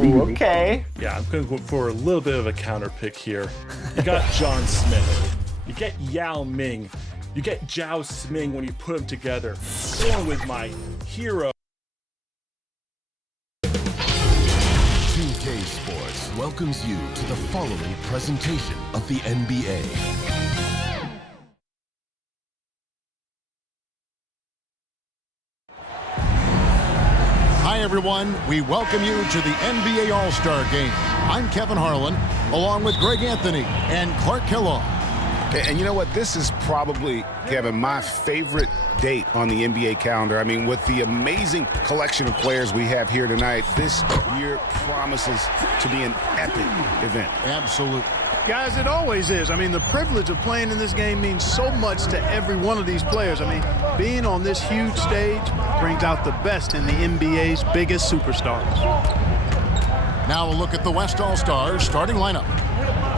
Ooh, okay. Yeah, I'm going to go for a little bit of a counter pick here. You got John Smith. You get Yao Ming. You get Zhao Sming when you put them together. Going with my hero. 2K Sports welcomes you to the following presentation of the NBA. Hi everyone, we welcome you to the NBA All-Star Game. I'm Kevin Harlan, along with Greg Anthony and Clark Kellogg. And you know what? This is probably, Kevin, my favorite date on the NBA calendar. I mean, with the amazing collection of players we have here tonight, this year promises to be an epic event. Absolutely. Guys, it always is. I mean, the privilege of playing in this game means so much to every one of these players. I mean, being on this huge stage brings out the best in the NBA's biggest superstars. Now a look at the West All-Stars starting lineup.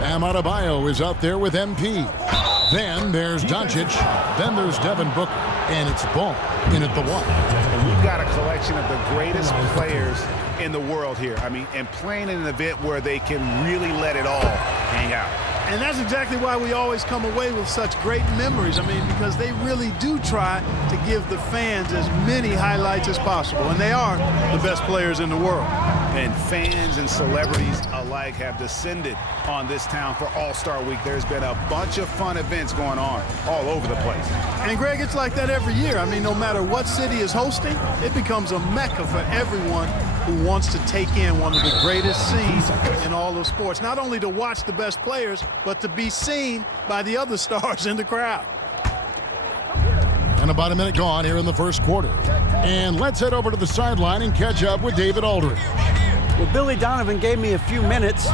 Bam Adebayo is out there with MP. Then there's Doncic. Then there's Devin Booker. And it's Ball in at the one. And we've got a collection of the greatest players in the world here. I mean, and playing in an event where they can really let it all hang out. And that's exactly why we always come away with such great memories. I mean, because they really do try to give the fans as many highlights as possible. And they are the best players in the world. And fans and celebrities alike have descended on this town for All-Star Week. There's been a bunch of fun events going on all over the place. And Greg, it's like that every year. I mean, no matter what city is hosting, it becomes a mecca for everyone who wants to take in one of the greatest scenes in all of sports. Not only to watch the best players, but to be seen by the other stars in the crowd. And about a minute gone here in the first quarter. And let's head over to the sideline and catch up with David Aldridge. Well, Billy Donovan gave me a few minutes.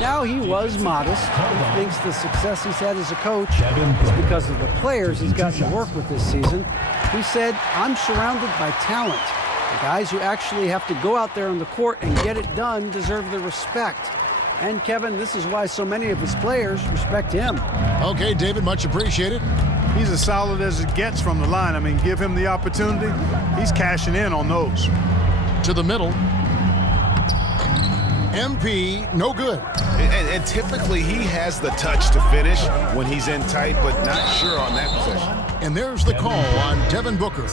Now he was modest. He thinks the success he's had as a coach is because of the players he's got to work with this season. He said, I'm surrounded by talent. The guys who actually have to go out there on the court and get it done deserve the respect. And Kevin, this is why so many of his players respect him. Okay, David, much appreciated. He's as solid as it gets from the line. I mean, give him the opportunity. He's cashing in on those. To the middle. MP, no good. And typically he has the touch to finish when he's in tight, but not sure on that possession. And there's the call on Devin Booker.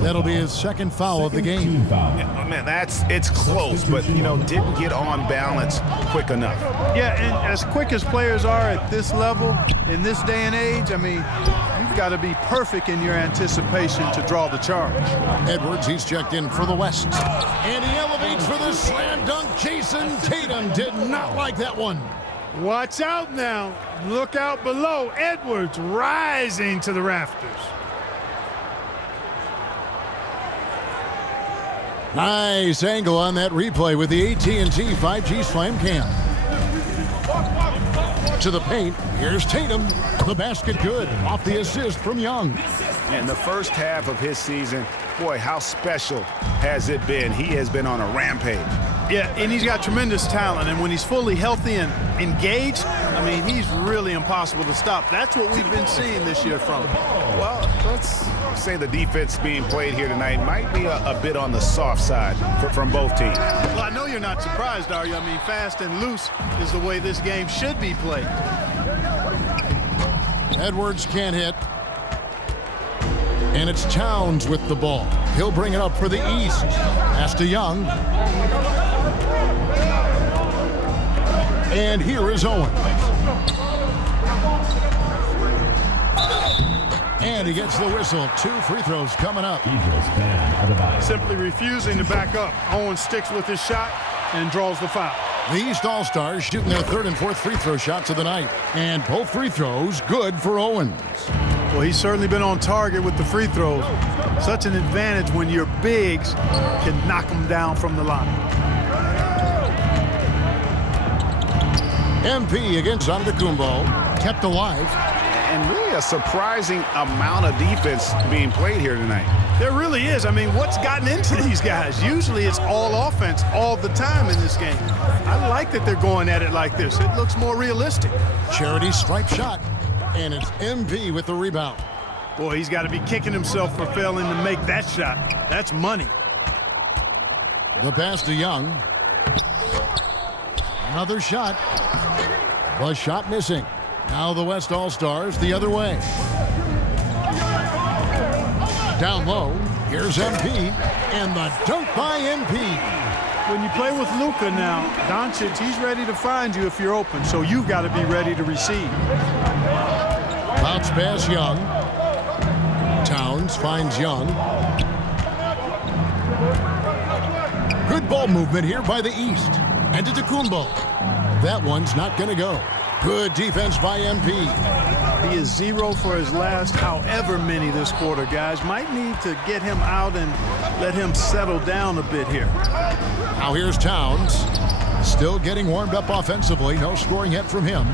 That'll be his second foul of the game. Yeah, man, it's close, but, you know, didn't get on balance quick enough. Yeah, and as quick as players are at this level, in this day and age, I mean, you've got to be perfect in your anticipation to draw the charge. Edwards, he's checked in for the West. And he elevates for the slam dunk. Jason Tatum did not like that one. Watch out now. Look out below. Edwards rising to the rafters. Nice angle on that replay with the AT&T 5G Slam Cam. To the paint, here's Tatum. The basket good, off the assist from Young. In the first half of his season, boy, how special has it been? He has been on a rampage. Yeah, and he's got tremendous talent, and when he's fully healthy and engaged, I mean, he's really impossible to stop. That's what we've been seeing this year from him. Well, let's say the defense being played here tonight might be a bit on the soft side from both teams. Well, I know you're not surprised, are you? I mean, fast and loose is the way this game should be played. Edwards can't hit. And it's Towns with the ball. He'll bring it up for the East. Pass to Young. And here is Owen. And he gets the whistle. 2 free throws coming up. Simply refusing to back up. Owen sticks with his shot and draws the foul. The East All-Stars shooting their 3rd and 4th free throw shots of the night. And both free throws good for Owens. Well, he's certainly been on target with the free throws. Such an advantage when your bigs can knock them down from the line. MP against Antetokounmpo, kept alive. And really a surprising amount of defense being played here tonight. There really is. I mean, what's gotten into these guys? Usually it's all offense all the time in this game. I like that they're going at it like this. It looks more realistic. Charity stripe shot. And it's MP with the rebound. Boy, he's got to be kicking himself for failing to make that shot. That's money. The pass to Young. Another shot. The shot missing. Now the West All-Stars the other way. Down low. Here's MP. And the dunk by MP. When you play with Luka now, Doncic, he's ready to find you if you're open, so you've got to be ready to receive. Bounce pass Young. Towns finds Young. Good ball movement here by the East. And to Kumbo. That one's not going to go. Good defense by MP. He is 0 for his last however many this quarter, guys. Might need to get him out and let him settle down a bit here. Now here's Towns. Still getting warmed up offensively. No scoring yet from him.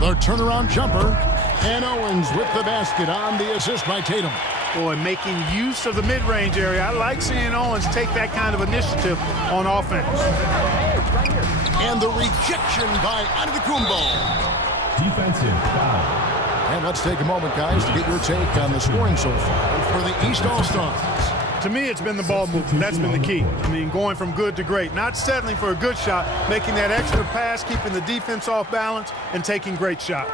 The turnaround jumper. And Owens with the basket on the assist by Tatum. Boy, making use of the mid-range area. I like seeing Owens take that kind of initiative on offense. And the rejection by Antetokounmpo. Defensive foul. And let's take a moment, guys, to get your take on the scoring so far for the East All-Stars. To me, it's been the ball movement. That's been the key. I mean, going from good to great. Not settling for a good shot, making that extra pass, keeping the defense off balance, and taking great shots.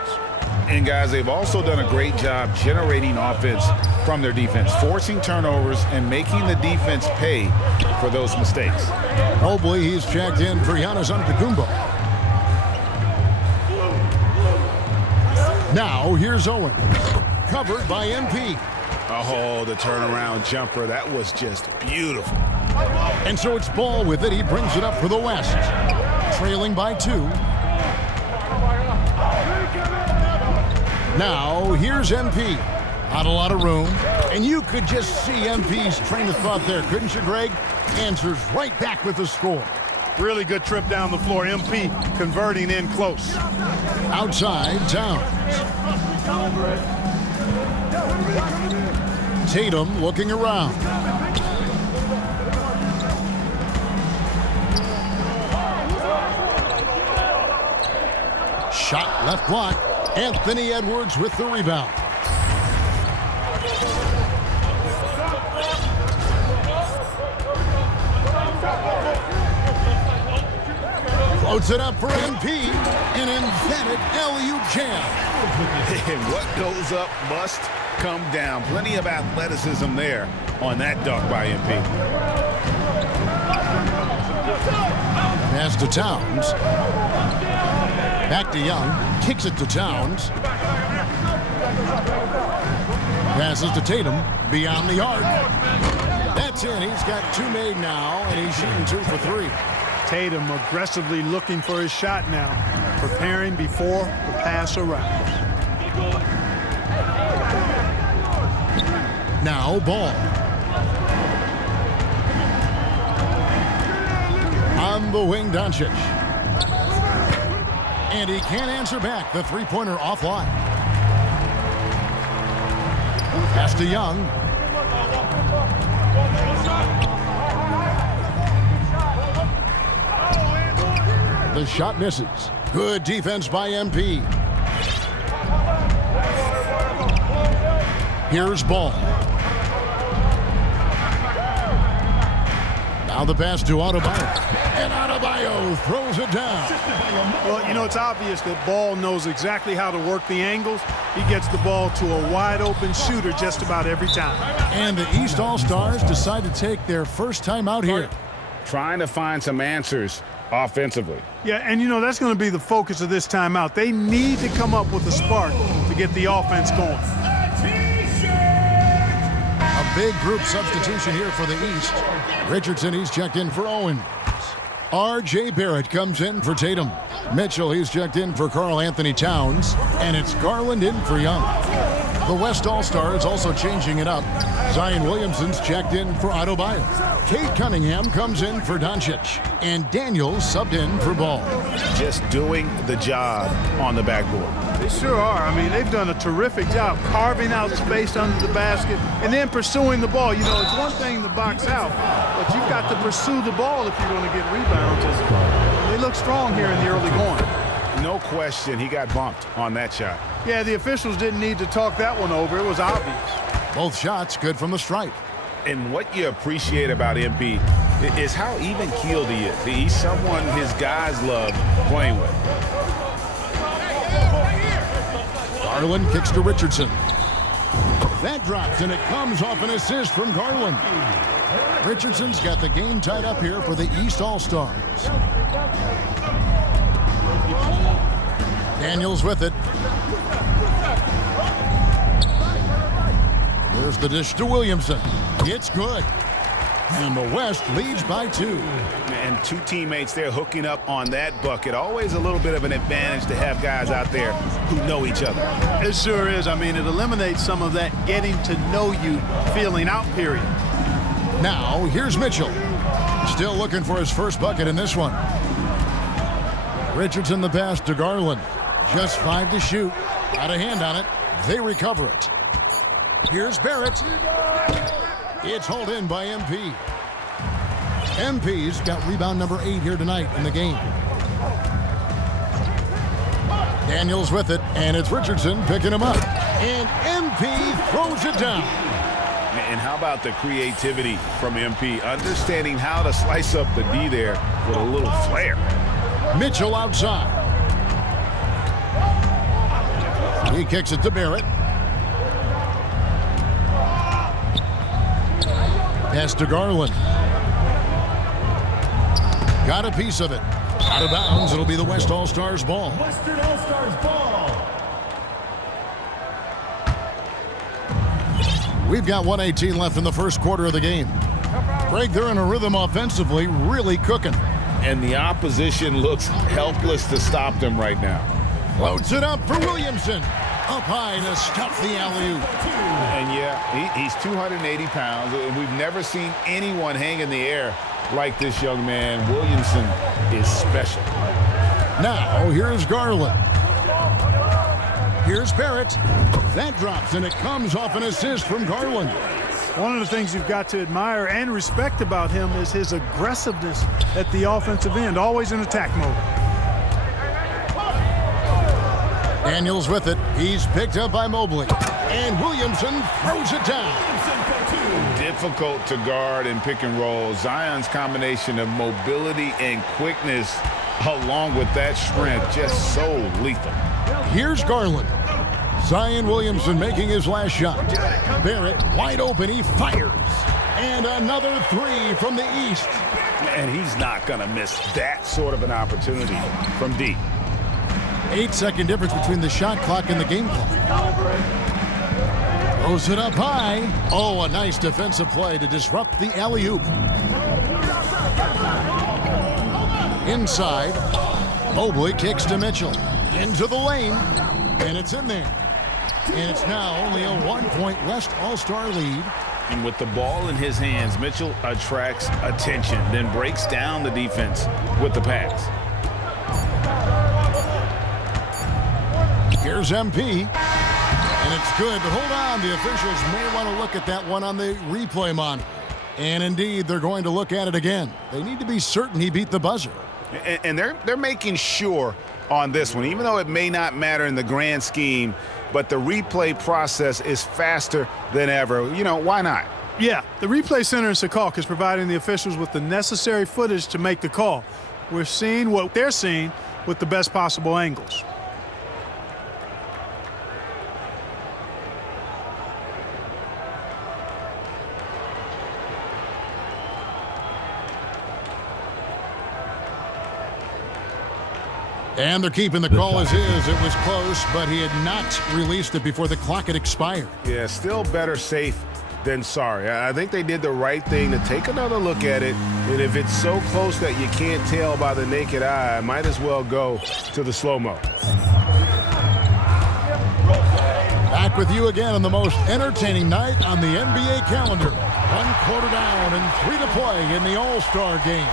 And guys, they've also done a great job generating offense from their defense, forcing turnovers and making the defense pay for those mistakes. Mobley, he's checked in for Giannis Antetokounmpo. Now here's Owen, covered by MP. Oh, the turnaround jumper, that was just beautiful. And so it's Ball with it. He brings it up for the West, trailing by 2. Now here's MP. Not a lot of room. And you could just see MP's train of thought there, couldn't you, Greg? Answers right back with the score. Really good trip down the floor. MP converting in close. Outside, Towns. Tatum looking around. Shot left block. Anthony Edwards with the rebound. Floats it up for MP. An emphatic alley-oop jam. And what goes up must come down. Plenty of athleticism there on that dunk by MP. Pass to Towns. Back to Young. Kicks it to Towns. Passes to Tatum. Beyond the arc. That's in. He's got 2 made now, and he's shooting 2 for 3. Tatum aggressively looking for his shot now. Preparing before the pass arrives. Now Ball. On the wing, Doncic. And he can't answer back. The three-pointer offline. Pass to Young. The shot misses. Good defense by MP. Here's Ball. Now the pass to Adebayo. And Adebayo throws it down. Well, you know, it's obvious that Ball knows exactly how to work the angles. He gets the ball to a wide-open shooter just about every time. And the East All-Stars decide to take their first time out here. Trying to find some answers offensively. Yeah, and you know, that's going to be the focus of this timeout. They need to come up with a spark to get the offense going. A big group substitution here for the East. Richardson, he's checked in for Owens. R.J. Barrett comes in for Tatum. Mitchell, he's checked in for Karl Anthony Towns. And it's Garland in for Young. The West All-Stars also changing it up. Zion Williamson's checked in for Adebayo. Kate Cunningham comes in for Doncic. And Daniels subbed in for Ball. Just doing the job on the backboard. They sure are. I mean, they've done a terrific job carving out space under the basket and then pursuing the ball. You know, it's one thing to box out, but you've got to pursue the ball if you're going to get rebounds. They look strong here in the early going. No question, he got bumped on that shot. Yeah, the officials didn't need to talk that one over. It was obvious. Both shots good from the stripe. And what you appreciate about MP, is how even-keeled he is. He's someone his guys love playing with. Garland kicks to Richardson. That drops, and it comes off an assist from Garland. Richardson's got the game tied up here for the East All-Stars. Daniels with it. There's the dish to Williamson. It's good. And the West leads by 2. And 2 teammates there hooking up on that bucket. Always a little bit of an advantage to have guys out there who know each other. It sure is. I mean, it eliminates some of that getting to know you feeling out period. Now, here's Mitchell. Still looking for his first bucket in this one. Richardson the pass to Garland. Just 5 to shoot. Got a hand on it. They recover it. Here's Barrett. It's hauled in by MP. MP's got rebound number 8 here tonight in the game. Daniels with it, and it's Richardson picking him up. And MP throws it down. And how about the creativity from MP? Understanding how to slice up the D there with a little flair. Mitchell outside. He kicks it to Barrett. Pass to Garland. Got a piece of it. Out of bounds. It'll be the West All-Stars ball. Western All-Stars ball. We've got 1:18 left in the first quarter of the game. Greg, they're in a rhythm offensively, really cooking. And the opposition looks helpless to stop them right now. Floats it up for Williamson. Up high to stuff the alley-oop. And yeah, he's 280 pounds, and we've never seen anyone hang in the air like this young man. Williamson is special. Now, here's Garland. Here's Barrett. That drops, and it comes off an assist from Garland. One of the things you've got to admire and respect about him is his aggressiveness at the offensive end, always in attack mode. Daniels with it. He's picked up by Mobley. And Williamson throws it down. Difficult to guard and pick and roll. Zion's combination of mobility and quickness along with that strength, just so lethal. Here's Garland. Zion Williamson making his last shot. Barrett wide open. He fires. And another 3 from the east. And he's not going to miss that sort of an opportunity from deep. 8-second difference between the shot clock and the game clock. Throws it up high. Oh, a nice defensive play to disrupt the alley-oop. Inside. Mobley kicks to Mitchell. Into the lane. And it's in there. And it's now only a 1-point West All-Star lead. And with the ball in his hands, Mitchell attracts attention, then breaks down the defense with the pass. Here's MP. And it's good. Hold on. The officials may want to look at that one on the replay monitor. And indeed, they're going to look at it again. They need to be certain he beat the buzzer. And they're making sure on this one, even though it may not matter in the grand scheme, but the replay process is faster than ever. You know, why not? Yeah, the replay center in Secaucus is providing the officials with the necessary footage to make the call. We're seeing what they're seeing with the best possible angles. And they're keeping the call as is. It was close, but he had not released it before the clock had expired. Yeah, still better safe than sorry. I think they did the right thing to take another look at it. And if it's so close that you can't tell by the naked eye, might as well go to the slow-mo. Back with you again on the most entertaining night on the NBA calendar. 1 quarter down and 3 to play in the All-Star game.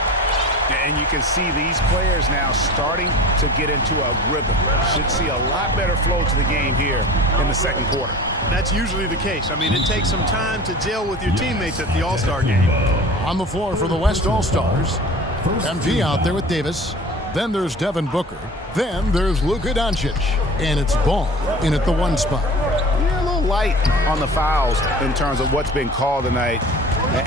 And you can see these players now starting to get into a rhythm. Should see a lot better flow to the game here in the second quarter. That's usually the case. I mean, it takes some time to gel with your teammates at the All-Star game. On the floor for the West All-Stars, MV out there with Davis. Then there's Devin Booker. Then there's Luka Doncic. And it's Ball in at the 1 spot. Yeah, a little light on the fouls in terms of what's been called tonight,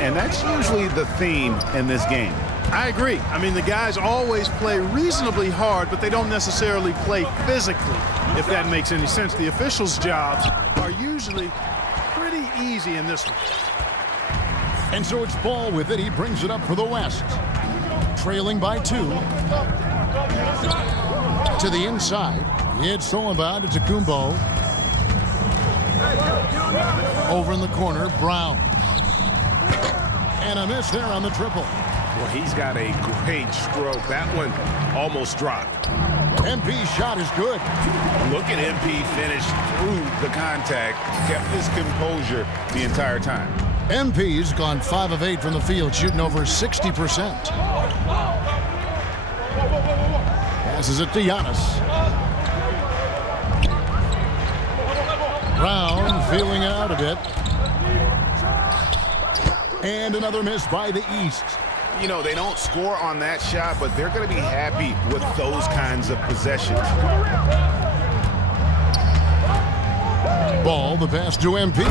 and that's usually the theme in this game. I agree. I mean, the guys always play reasonably hard, but they don't necessarily play physically, if that makes any sense. The officials' jobs are usually pretty easy in this one. And so it's Ball with it. He brings it up for the West. Trailing by 2. To the inside. It's stolen by Kumbo. Over in the corner, Brown. And a miss there on the triple. Well, he's got a great stroke. That one almost dropped. MP's shot is good. Look at MP finish through the contact. Kept his composure the entire time. MP's gone 5 of 8 from the field, shooting over 60%. Passes it to Giannis. Brown feeling it out a bit. And another miss by the East. You know, they don't score on that shot, but they're going to be happy with those kinds of possessions. Ball, the pass to MP.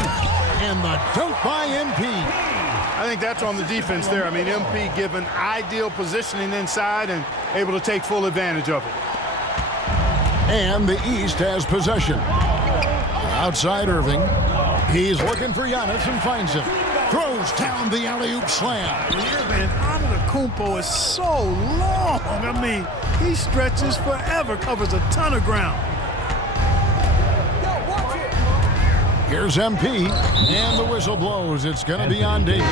And the dunk by MP. I think that's on the defense there. I mean, MP given ideal positioning inside and able to take full advantage of it. And the East has possession. Outside Irving. He's looking for Giannis and finds him. Throws down the alley-oop slam. Man, Antetokounmpo is so long. I mean, he stretches forever, covers a ton of ground. Here's MP, and the whistle blows. It's going to be on Davis.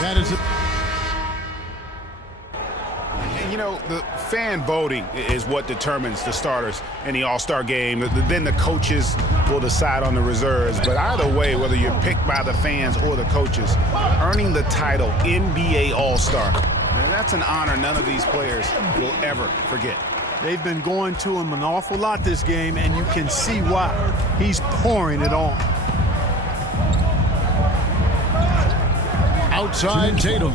That is it. You know, the fan voting is what determines the starters in the All-Star game. Then the coaches will decide on the reserves. But either way, whether you're picked by the fans or the coaches, earning the title NBA All-Star, that's an honor none of these players will ever forget. They've been going to him an awful lot this game, and you can see why. He's pouring it on. Outside Tatum.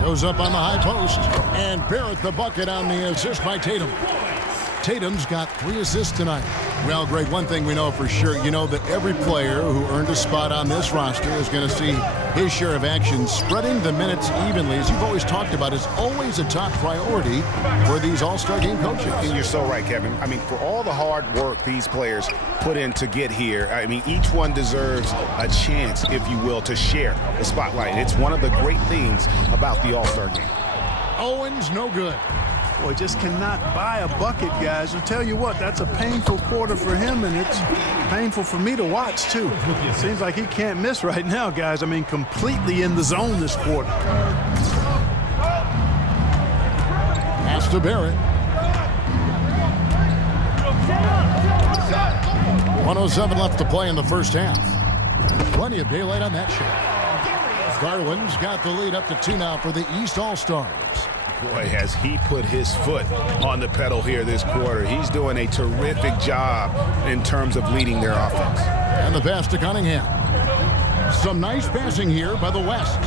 Goes up on the high post. And Barrett the bucket on the assist by Tatum. Tatum's got 3 assists tonight. Well, Greg, one thing we know for sure, you know that every player who earned a spot on this roster is going to see his share of action. Spreading the minutes evenly, as you've always talked about, is always a top priority for these All-Star game coaches. And you're so right, Kevin. I mean, for all the hard work these players put in to get here, I mean, each one deserves a chance, if you will, to share the spotlight. It's one of the great things about the All-Star game. Owens, no good. Boy, just cannot buy a bucket, guys. I'll tell you what, that's a painful quarter for him, and it's painful for me to watch, too. It seems like he can't miss right now, guys. I mean, completely in the zone this quarter. Pass to Barrett. 1:07 left to play in the first half. Plenty of daylight on that shot. Garland's got the lead up to 2 now for the East All-Stars. Boy, has he put his foot on the pedal here this quarter. He's doing a terrific job in terms of leading their offense. And the pass to Cunningham. Some nice passing here by the West.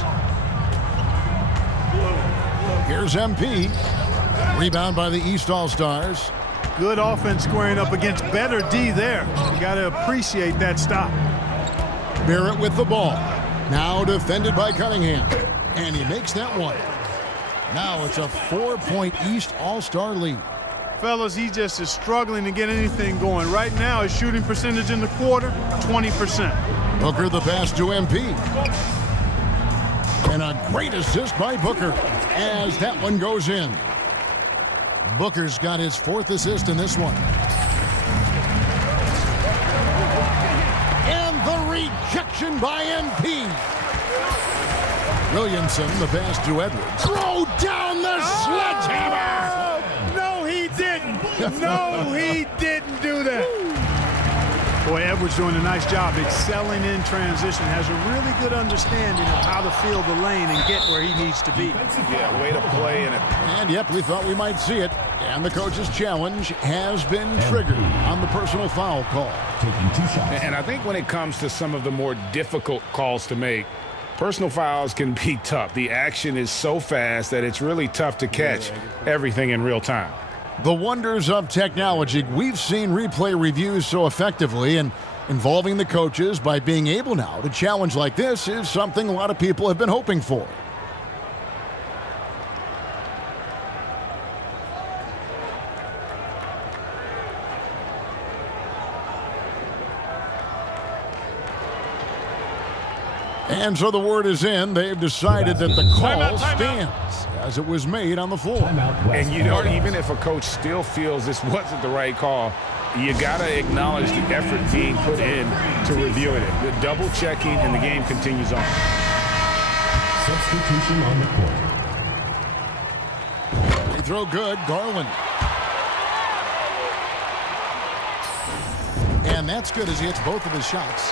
Here's MP. Rebound by the East All-Stars. Good offense squaring up against better D there. You got to appreciate that stop. Barrett with the ball. Now defended by Cunningham. And he makes that one. Now it's a 4-point East All-Star lead. Fellas, he just is struggling to get anything going. Right now, his shooting percentage in the quarter, 20%. Booker the pass to MP. And a great assist by Booker as that one goes in. Booker's got his 4th assist in this one. And the rejection by MP. Williamson, the pass to Edwards. Throw down the sledgehammer! No, he didn't. No, he didn't do that. Boy, Edwards doing a nice job excelling in transition. Has a really good understanding of how to feel the lane and get where he needs to be. Yeah, way to play in it. And yep, we thought we might see it. And the coach's challenge has been triggered on the personal foul call. Taking 2 shots. And I think when it comes to some of the more difficult calls to make, personal fouls can be tough. The action is so fast that it's really tough to catch everything in real time. The wonders of technology. We've seen replay reviews so effectively, and Involving the coaches by being able now to challenge like this is something a lot of people have been hoping for. And so the word is in. They've decided that the call stands as it was made on the floor. And you know, even if a coach still feels this wasn't the right call, you got to acknowledge the effort being put in to reviewing it. The double checking, and the game continues on. Substitution on the court. They throw good, Garland. And that's good as he hits both of his shots.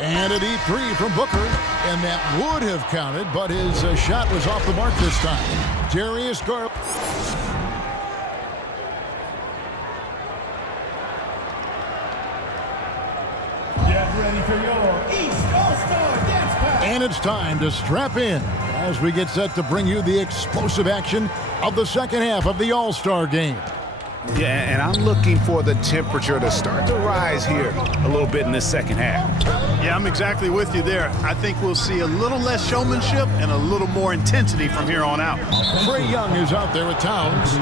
And a deep three from Booker, and that would have counted, but his shot was off the mark this time. Darius Garland. Get ready for your East All-Star Dance Pass. And it's time to strap in as we get set to bring you the explosive action of the second half of the All-Star game. Yeah, and I'm looking for the temperature to start to rise here a little bit in this second half. Yeah, I'm exactly with you there. I think we'll see a little less showmanship and a little more intensity from here on out. Trae Young is out there with Towns.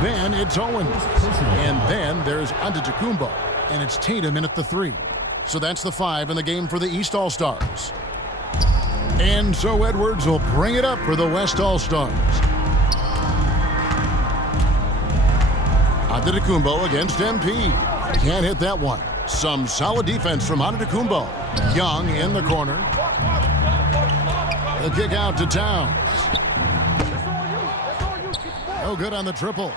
Then it's Owens. And then there's Antetokounmpo. And it's Tatum in at the 3. So that's the 5 in the game for the East All-Stars. And so Edwards will bring it up for the West All-Stars. Antetokounmpo against MP. Can't hit that one. Some solid defense from Antetokounmpo. Young in the corner. The kick out to Towns. No good on the triple.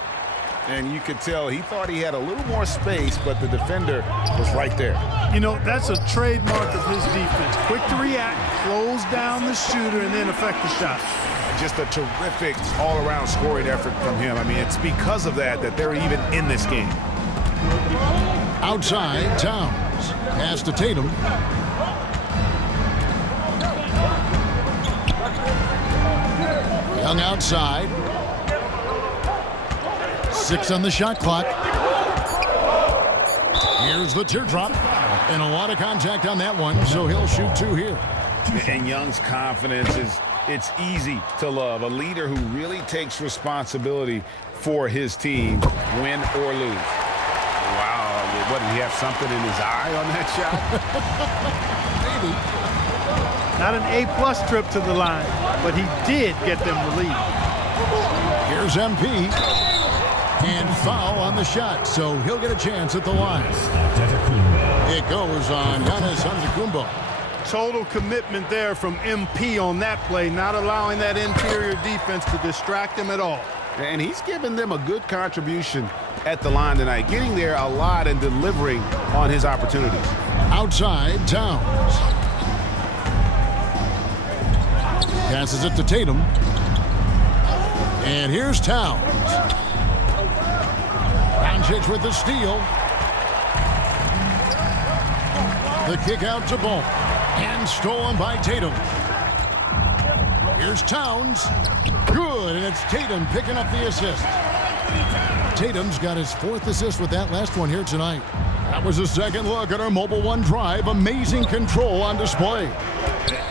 And you could tell he thought he had a little more space, but the defender was right there. You know, that's a trademark of his defense. Quick to react, close down the shooter, and then affect the shot. Just a terrific all-around scoring effort from him. I mean, it's because of that they're even in this game. Outside, Towns. Pass to Tatum. Young outside. 6 on the shot clock. Here's the teardrop. And a lot of contact on that one, so he'll shoot 2 here. And Young's confidence it's easy to love. A leader who really takes responsibility for his team, win or lose. Wow, what, did he have something in his eye on that Maybe. Not an A-plus trip to the line, but he did get them the lead. Here's MP. And foul on the shot, so he'll get a chance at the line. It goes on Giannis Antetokounmpo. Total commitment there from MP on that play, not allowing that interior defense to distract him at all. And he's given them a good contribution at the line tonight, getting there a lot and delivering on his opportunities. Outside, Towns. Passes it to Tatum. And here's Towns. Doncic with the steal. The kick out to Ball. And stolen by Tatum. Here's Towns. Good, and it's Tatum picking up the assist. Tatum's got his 4th assist with that last one here tonight. That was a second look at our Mobile One drive. Amazing control on display.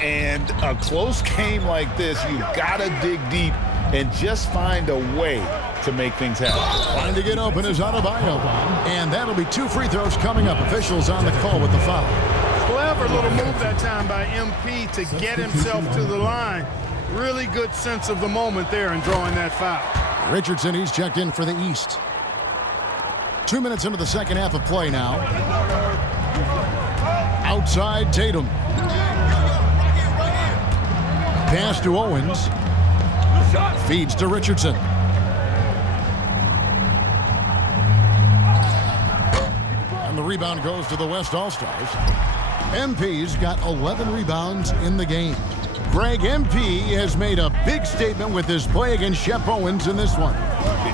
And a close game like this, you've got to dig deep and just find a way to make things happen. Trying to get open is Adebayo. And that'll be 2 free throws coming up. Officials on the call with the foul. Clever little move that time by MP to get himself to the line. Really good sense of the moment there in drawing that foul. Richardson, he's checked in for the East. 2 minutes into the second half of play now. Outside, Tatum. Pass to Owens. Feeds to Richardson. And the rebound goes to the West All-Stars. MP's got 11 rebounds in the game. Greg, MP has made a big statement with his play against Shep Owens in this one.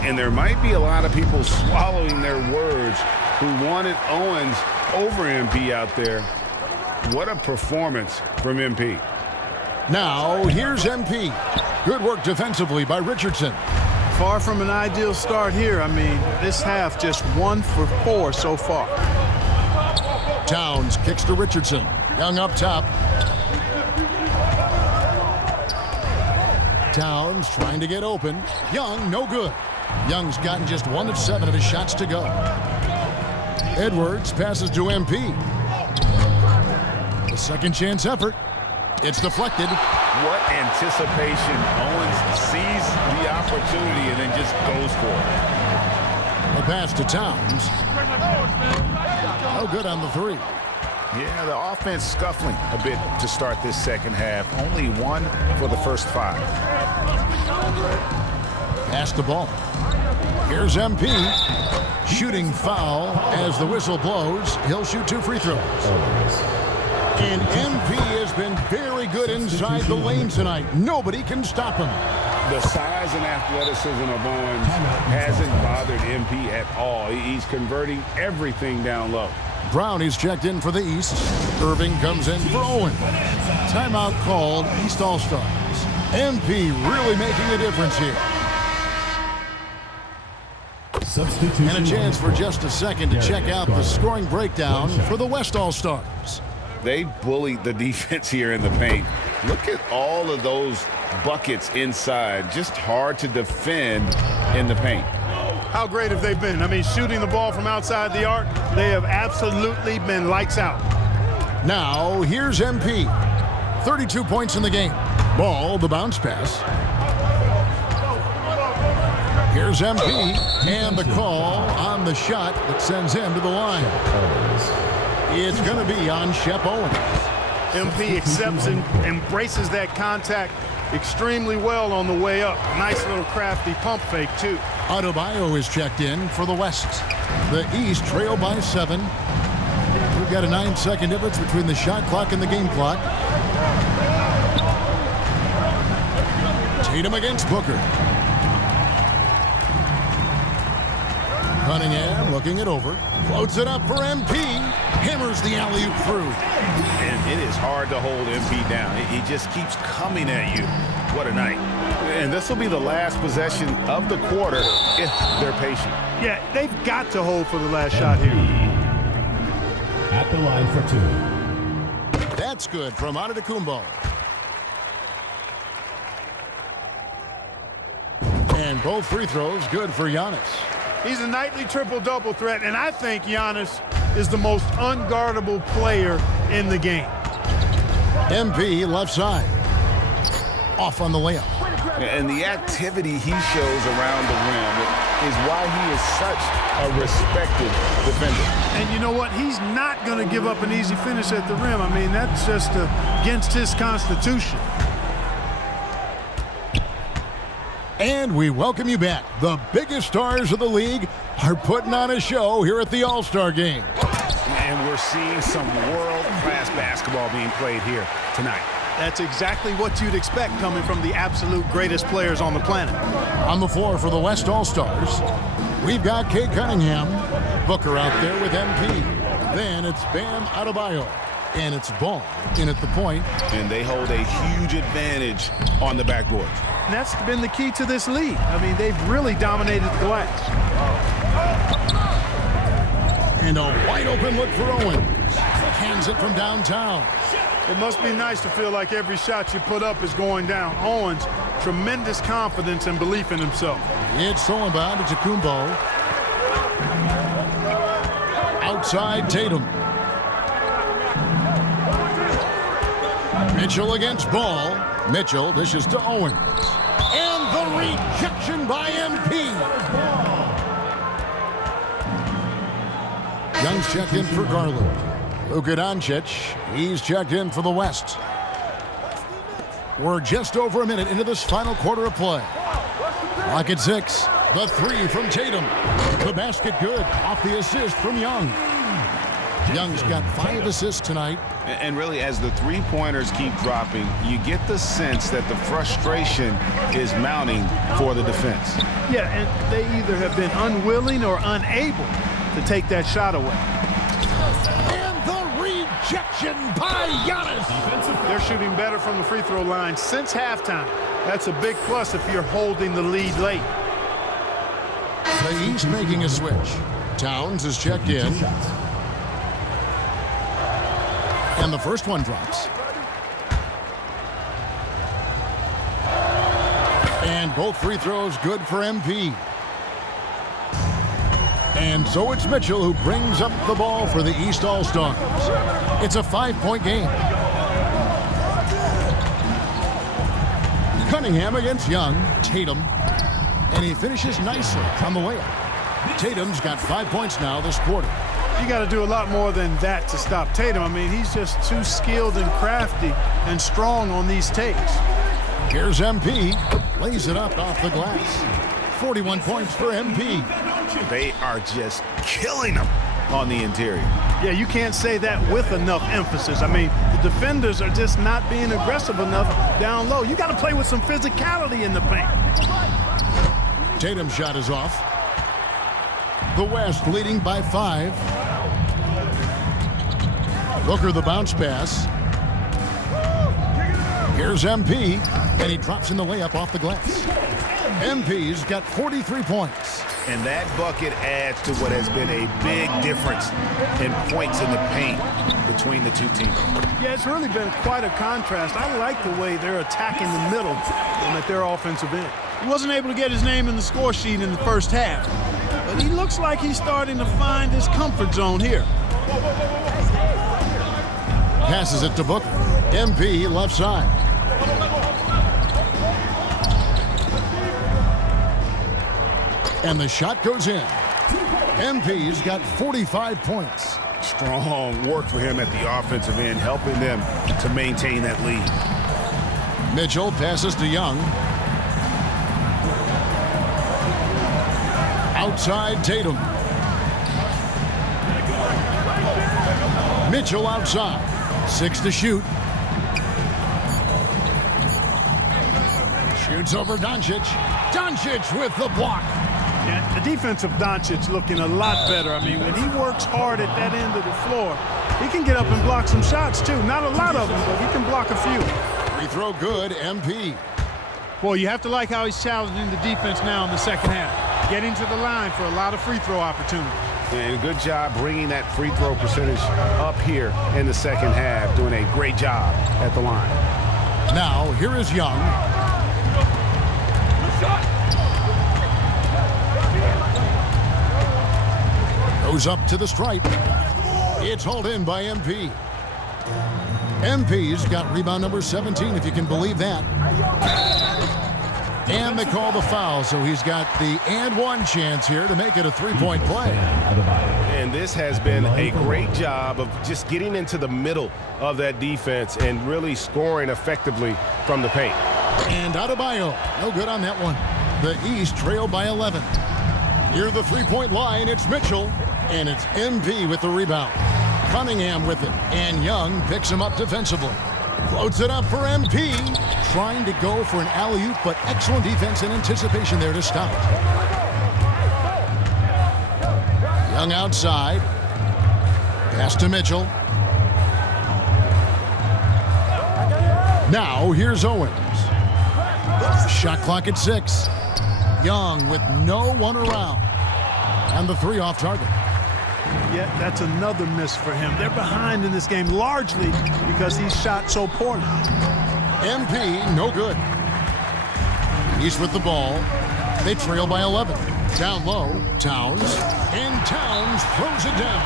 And there might be a lot of people swallowing their words who wanted Owens over MP out there. What a performance from MP. Now, here's MP. Good work defensively by Richardson. Far from an ideal start here. I mean, this half just 1 for 4 so far. Towns kicks to Richardson. Young up top. Towns trying to get open. Young, no good. Young's gotten just 1 of 7 of his shots to go. Edwards passes to MP. The second chance effort. It's deflected. What anticipation. Owens sees the opportunity and then just goes for it. A pass to Towns. No good on the 3. Yeah, the offense scuffling a bit to start this second half. Only 1 for the first 5. Pass the ball. Here's MP. Shooting foul as the whistle blows. He'll shoot 2 free throws. And MP has been very good inside the lane tonight. Nobody can stop him. The size and athleticism of Owens hasn't bothered MP at all. He's converting everything down low. Brown is checked in for the East. Irving comes in for Owen. Timeout called, East All-Stars. MP really making a difference here. And a chance for just a second to check out the scoring breakdown for the West All-Stars. They bullied the defense here in the paint. Look at all of those buckets inside. Just hard to defend in the paint. How great have they been? I mean, shooting the ball from outside the arc, they have absolutely been lights out. Now, here's MP. 32 points in the game. Ball, the bounce pass. Here's MP, and the call on the shot that sends him to the line. It's going to be on Shep Owens. MP accepts and embraces that contact extremely well on the way up. Nice little crafty pump fake, too. Adebayo is checked in for the West. The East trail by 7. We've got a 9-second difference between the shot clock and the game clock. Tatum against Booker. Cunningham looking it over. Floats it up for MP. Hammers the alley-oop through. And it is hard to hold MP down. He just keeps coming at you. What a night. And this will be the last possession of the quarter if they're patient. Yeah, they've got to hold for the last shot here. At the line for 2. That's good from Antetokounmpo. And both free throws good for Giannis. He's a nightly triple-double threat, and I think Giannis is the most unguardable player in the game. MP left side. Off on the layup. And the activity he shows around the rim is why he is such a respected defender. And you know what? He's not going to give up an easy finish at the rim. I mean, that's just against his constitution. And we welcome you back. The biggest stars of the league are putting on a show here at the All-Star Game. And we're seeing some world-class basketball being played here tonight. That's exactly what you'd expect coming from the absolute greatest players on the planet. On the floor for the West All-Stars, we've got Kay Cunningham. Booker out there with MP. Then it's Bam Adebayo. And it's Ball in at the point. And they hold a huge advantage on the backboard. And that's been the key to this league. I mean, they've really dominated the glass. And a wide open look for Owens. Hands it from downtown. It must be nice to feel like every shot you put up is going down. Owens, tremendous confidence and belief in himself. It's stolen by Antetokounmpo. Outside Tatum. Mitchell against Ball. Mitchell dishes to Owens. And the rejection by MP. Young's checked in for Garland. Luka Doncic, he's checked in for the West. We're just over a minute into this final quarter of play. Clock at 6. The 3 from Tatum. The basket good. Off the assist from Young. Young's got 5 assists tonight. And really, as the three-pointers keep dropping, you get the sense that the frustration is mounting for the defense. Yeah, and they either have been unwilling or unable to take that shot away. And the rejection by Giannis. They're shooting better from the free throw line since halftime. That's a big plus if you're holding the lead late. The East making a switch. Towns is checked in. And the first one drops. And both free throws good for MP. And so it's Mitchell who brings up the ball for the East All-Stars. It's a 5-point game. Cunningham against Young. Tatum. And he finishes nicely on the layup. Tatum's got 5 points now this quarter. You got to do a lot more than that to stop Tatum. I mean, he's just too skilled and crafty and strong on these takes. Here's MP. Lays it up off the glass. 41 points for MP. They are just killing them on the interior. Yeah, you can't say that with enough emphasis. I mean, the defenders are just not being aggressive enough down low. You got to play with some physicality in the paint. Tatum's shot is off. The West leading by 5. Booker the bounce pass. Here's MP, and he drops in the layup off the glass. MP's got 43 points. And that bucket adds to what has been a big difference in points in the paint between the two teams. Yeah, it's really been quite a contrast. I like the way they're attacking the middle and at their offensive end. He wasn't able to get his name in the score sheet in the first half, but he looks like he's starting to find his comfort zone here. Passes it to Booker. MP left side. And the shot goes in. MP's got 45 points. Strong work for him at the offensive end, helping them to maintain that lead. Mitchell passes to Young. Outside Tatum. Mitchell outside. 6 to shoot. Shoots over Doncic. Doncic with the block. Yeah, the defense of Doncic looking a lot better. I mean, when he works hard at that end of the floor, he can get up and block some shots too. Not a lot of them, but he can block a few. Free throw good, MP. Boy, you have to like how he's challenging the defense now in the second half. Getting to the line for a lot of free throw opportunities. And a good job bringing that free throw percentage up here in the second half. Doing a great job at the line. Now, here is Young. Goes up to the stripe. It's hauled in by MP. MP's got rebound number 17, if you can believe that. And they call the foul, so he's got the and one chance here to make it a three-point play. And this has been a great job of just getting into the middle of that defense and really scoring effectively from the paint. And Adebayo, no good on that one. The East trail by 11. Near the three-point line, it's Mitchell, and it's MP with the rebound. Cunningham with it, and Young picks him up defensively. Floats it up for MP, trying to go for an alley-oop, but excellent defense and anticipation there to stop it. Young outside. Pass to Mitchell. Now here's Owens. Shot clock at 6. Young with no one around. And the three off target. Yeah, that's another miss for him. They're behind in this game largely because he shot so poorly. MP, no good. He's with the ball. They trail by 11. Down low, Towns. And Towns throws it down.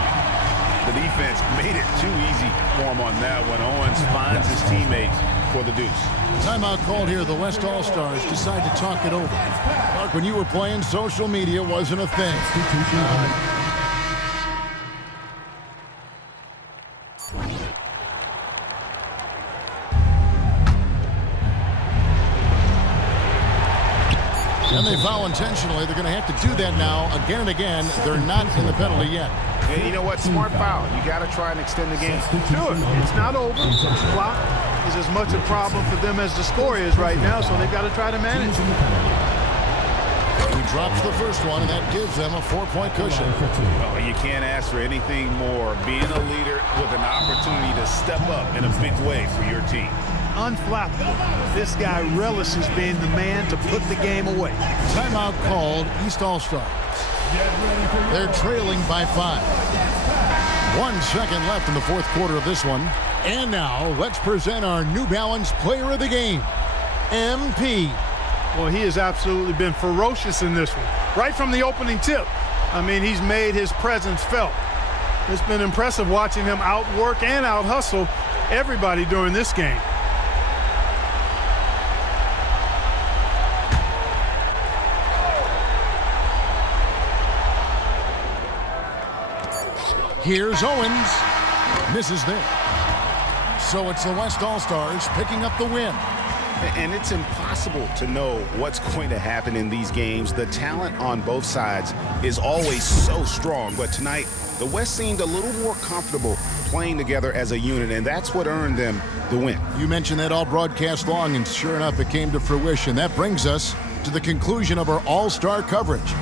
The defense made it too easy for him on that one. Owens finds his teammates for the deuce. Timeout called here. The West All-Stars decide to talk it over. Mark, when you were playing, social media wasn't a thing. And they foul intentionally. They're going to have to do that now again and again. They're not in the penalty yet. And you know what? Smart foul. You got to try and extend the game. Sure, it's not over. The clock is as much a problem for them as the score is right now, so they've got to try to manage. He drops the first one, and that gives them a 4-point cushion. Oh, you can't ask for anything more. Being a leader with an opportunity to step up in a big way for your team. Unflappable. This guy relishes being the man to put the game away. Timeout called. East All-Stars. They're trailing by 5. 1 second left in the fourth quarter of this one. And now, let's present our New Balance Player of the Game, MP. Well, he has absolutely been ferocious in this one. Right from the opening tip. I mean, he's made his presence felt. It's been impressive watching him outwork and out-hustle everybody during this game. Here's Owens. Misses there. So it's the West All-Stars picking up the win. And it's impossible to know what's going to happen in these games. The talent on both sides is always so strong. But tonight, the West seemed a little more comfortable playing together as a unit, and that's what earned them the win. You mentioned that all broadcast long, and sure enough, it came to fruition. That brings us to the conclusion of our All-Star coverage.